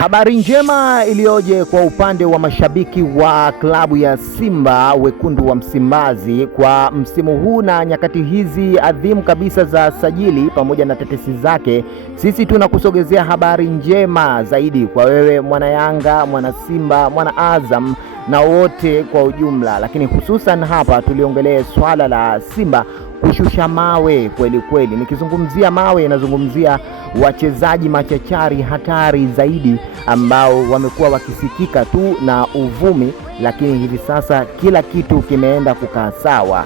Habari njema iliyoje kwa upande wa mashabiki wa klabu ya Simba wekundu wa Msimbazi kwa msimu huu na nyakati hizi adhimu kabisa za sajili pamoja na tetesi zake. Sisi tunakusogezea habari njema zaidi kwa wewe mwana Yanga, mwana Simba, mwana Azam na wote kwa ujumla, lakini hususan hapa tuliongelee swala la Simba kushusha mawe kweli kweli. Nikizungumzia mawe nazungumzia wachezaji machachari hatari zaidi ambao wamekuwa wakisikika tu na uvumi, lakini hivi sasa kila kitu kimeenda kukaa sawa.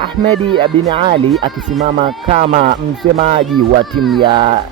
Ahmed bin Ali akisimama kama msemaji wa timu ya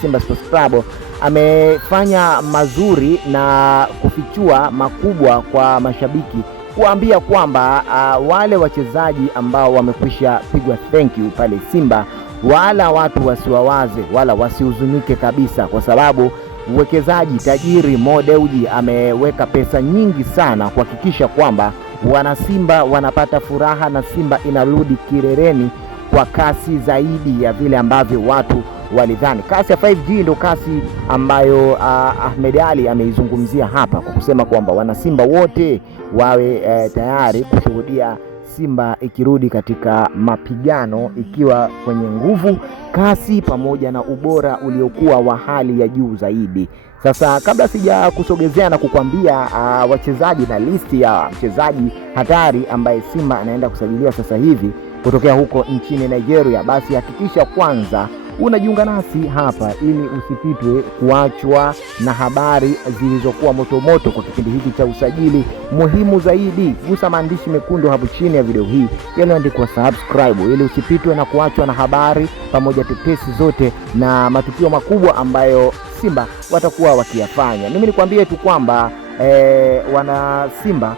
Simba Sports Club amefanya mazuri na kufichua makubwa kwa mashabiki, kuambia kwamba wale wachezaji ambao wamekwisha pigwa thank you pale Simba, wala watu wasiwawaze wala wasihuzunike kabisa, kwa sababu uwekezaji tajiri Mo Dewji ameweka pesa nyingi sana kuhakikisha kwamba wana Simba wanapata furaha na Simba inarudi kileleni kwa kasi zaidi ya vile ambavyo watu walidhani. Kasi ya 5G ndio kasi ambayo Ahmed Ali ameizungumzia hapa kwa kusema kwamba wana Simba wote wawe tayari kushuhudia Simba ikirudi katika mapigano ikiwa kwenye nguvu, kasi pamoja na ubora uliokuwa wa hali ya juu zaidi. Sasa kabla sija kusogezea na kukwambia wachezaji na listi ya mchezaji hatari ambaye Simba anaenda kusajiliwa sasa hivi kutokea huko nchini Nigeria, basi hakikisha kwanza unajiunga nasi hapa ili usipitwe kuachwa na habari zilizokuwa moto kwa kipindi hiki cha usajili muhimu zaidi. Gusa maandishi mekundu hapo chini ya video hii yaliyoandikwa subscribe ili usipitwe na kuachwa na habari pamoja tetesi zote na matukio makubwa ambayo Simba watakuwa wakiyafanya. Mimi nikwambie tu kwamba wana Simba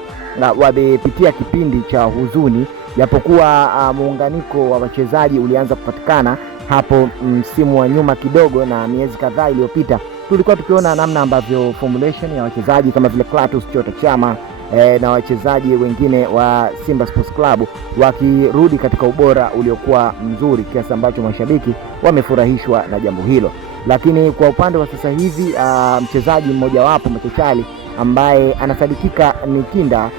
wamepitia kipindi cha huzuni, japokuwa muunganiko wa wachezaji ulianza kupatikana hapo msimu wa nyuma kidogo, na miezi kadhaa iliyopita tulikuwa tukiona namna ambavyo formulation ya wachezaji kama vile Clatous Chota Chama na wachezaji wengine wa Simba Sports Club wakirudi katika ubora uliokuwa mzuri, kiasi ambacho mashabiki wamefurahishwa na jambo hilo. Lakini kwa upande wa sasa hivi mchezaji mmoja wapo machachari ambaye anasadikika ni kinda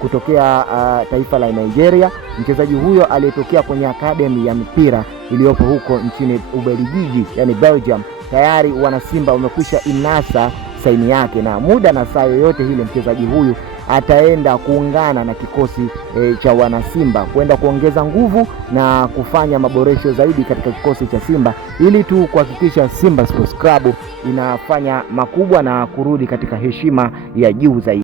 kutokea taifa la Nigeria. Mchezaji huyo aliyetokea kwenye academy ya mpira iliyopo huko nchini Ubelgiji, yani Belgium, tayari wana Simba wamekwisha inasa saini yake, na muda na saa yoyote ile mchezaji huyu ataenda kuungana na kikosi cha wana Simba kwenda kuongeza nguvu na kufanya maboresho zaidi katika kikosi cha Simba, ili tu kuhakikisha Simba Sports Club inafanya makubwa na kurudi katika heshima ya juu zaidi.